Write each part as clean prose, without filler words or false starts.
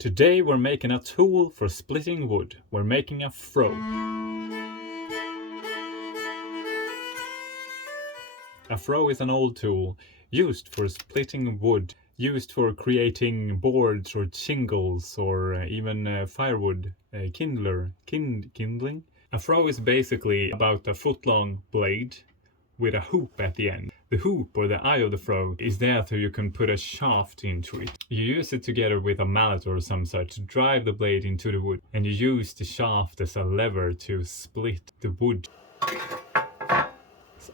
Today we're making a tool for splitting wood. We're making a froe. A froe is an old tool used for splitting wood, used for creating boards or shingles or even firewood, kindling. A froe is basically about a foot-long blade with a hoop at the end. The hoop, or the eye of the froe, is there so you can put a shaft into it. You use it together with a mallet or some such to drive the blade into the wood, and you use the shaft as a lever to split the wood.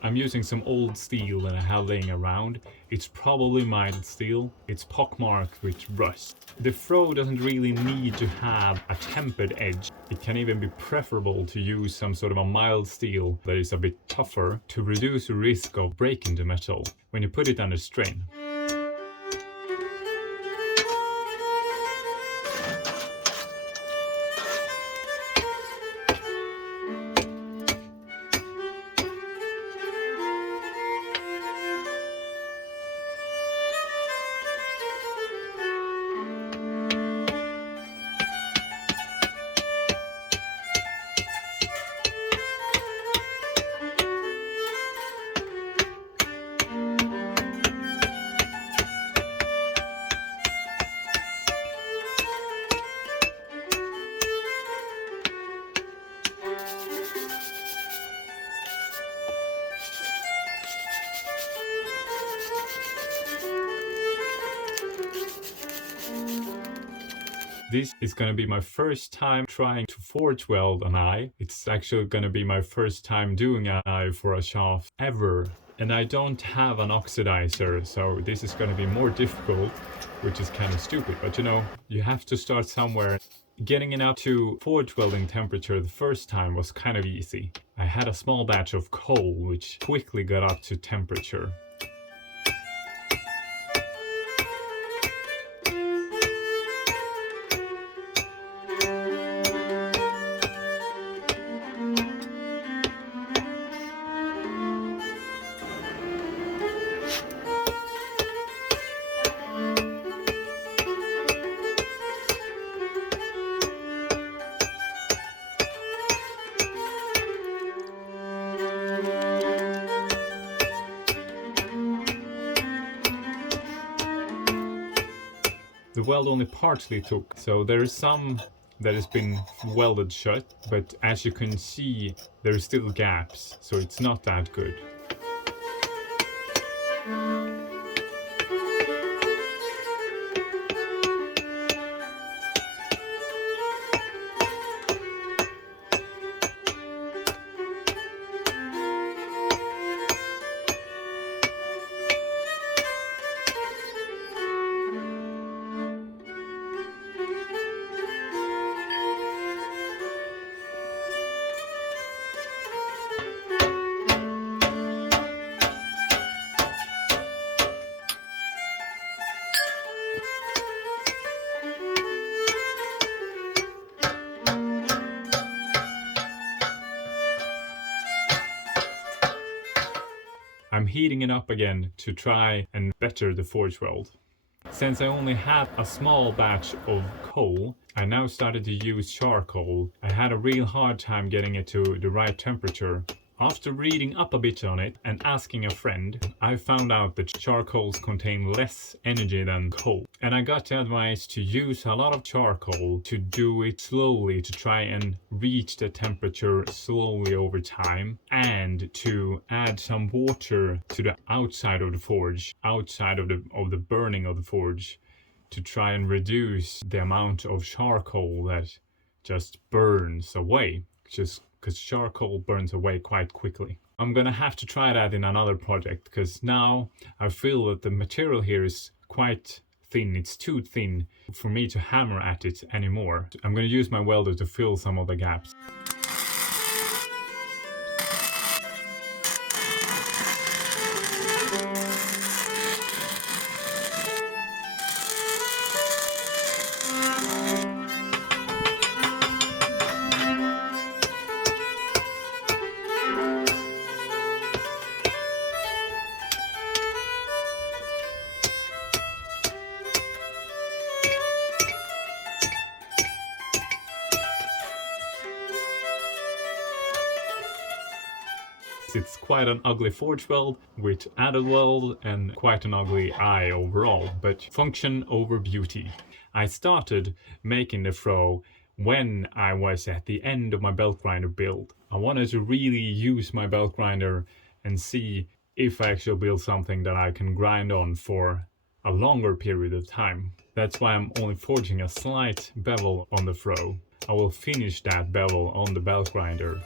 I'm using some old steel that I have laying around. It's probably mild steel. It's pockmarked with rust. The froe doesn't really need to have a tempered edge. It can even be preferable to use some sort of a mild steel that is a bit tougher to reduce the risk of breaking the metal when you put it under strain. This is going to be my first time trying to forge weld an eye. It's actually going to be my first time doing an eye for a shaft ever. And I don't have an oxidizer, so this is going to be more difficult, which is kind of stupid. But you know, you have to start somewhere. Getting it up to forge welding temperature the first time was kind of easy. I had a small batch of coal, which quickly got up to temperature. The weld only partially took, so there is some that has been welded shut, but as you can see, there are still gaps, so it's not that good. I'm heating it up again to try and better the forge weld. Since I only had a small batch of coal, I now started to use charcoal. I had a real hard time getting it to the right temperature. After reading up a bit on it and asking a friend, I found out that charcoals contain less energy than coal. And I got the advice to use a lot of charcoal, to do it slowly, to try and reach the temperature slowly over time, and to add some water to the outside of the forge, outside of the burning of the forge, to try and reduce the amount of charcoal that just burns away. Just because charcoal burns away quite quickly. I'm gonna have to try that in another project, because now I feel that the material here is quite thin. It's too thin for me to hammer at it anymore. I'm gonna use my welder to fill some of the gaps. it's quite an ugly forge weld with added weld and quite an ugly eye overall, but function over beauty. I started making the Froe when I was at the end of my belt grinder build. I wanted to really use my belt grinder and see if I actually build something that I can grind on for a longer period of time. That's why I'm only forging a slight bevel on the Froe. I will finish that bevel on the belt grinder.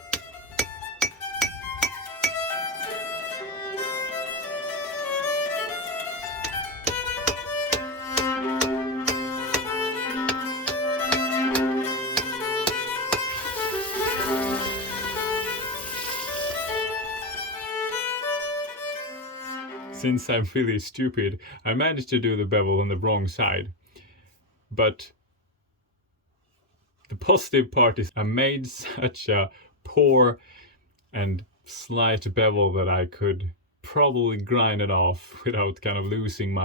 Since I'm really stupid, I managed to do the bevel on the wrong side. But the positive part is I made such a poor and slight bevel that I could probably grind it off without kind of losing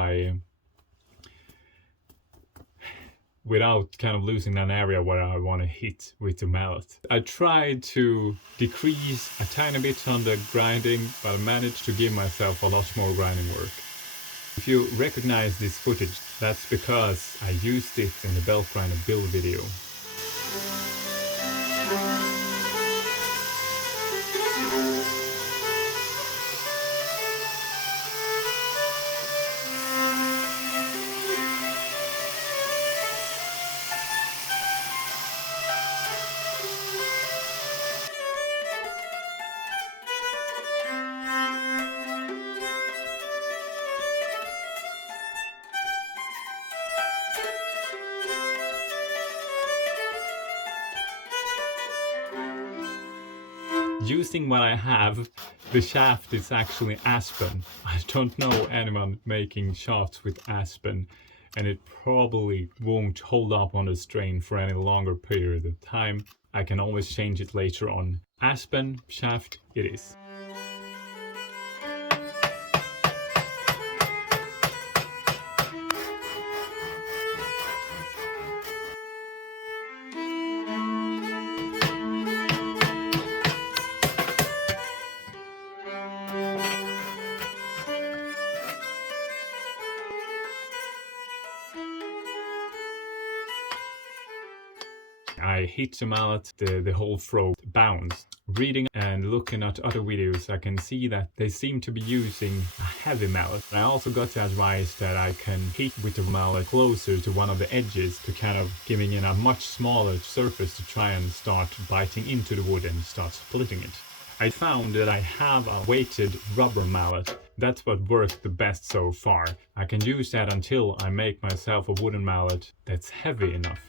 an area where I want to hit with the mallet. I tried to decrease a tiny bit on the grinding, but I managed to give myself a lot more grinding work. If you recognize this footage, that's because I used it in the belt grinder build video. Using what I have, the shaft is actually aspen. I don't know anyone making shafts with aspen, and it probably won't hold up on the strain for any longer period of time. I can always change it later on. Aspen shaft it is. I hit the mallet, the whole Froe bounced. Reading and looking at other videos, I can see that they seem to be using a heavy mallet. I also got the advice that I can hit with the mallet closer to one of the edges to kind of giving it a much smaller surface to try and start biting into the wood and start splitting it. I found that I have a weighted rubber mallet. That's what worked the best so far. I can use that until I make myself a wooden mallet that's heavy enough.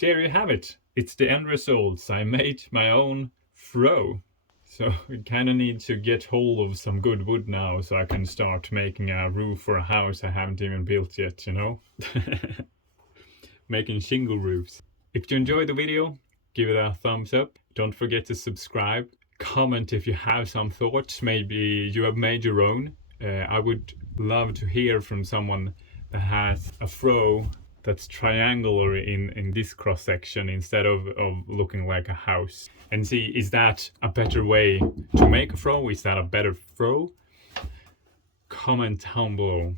There you have it. It's the end results. I made my own Froe. So I kind of need to get hold of some good wood now so I can start making a roof for a house I haven't even built yet, you know? Making shingle roofs. If you enjoyed the video, give it a thumbs up. Don't forget to subscribe. Comment if you have some thoughts. Maybe you have made your own. I would love to hear from someone that has a Froe that's triangular in this cross section instead of looking like a house, and see, is that a better way to make a Froe? Is that a better Froe? Comment down below.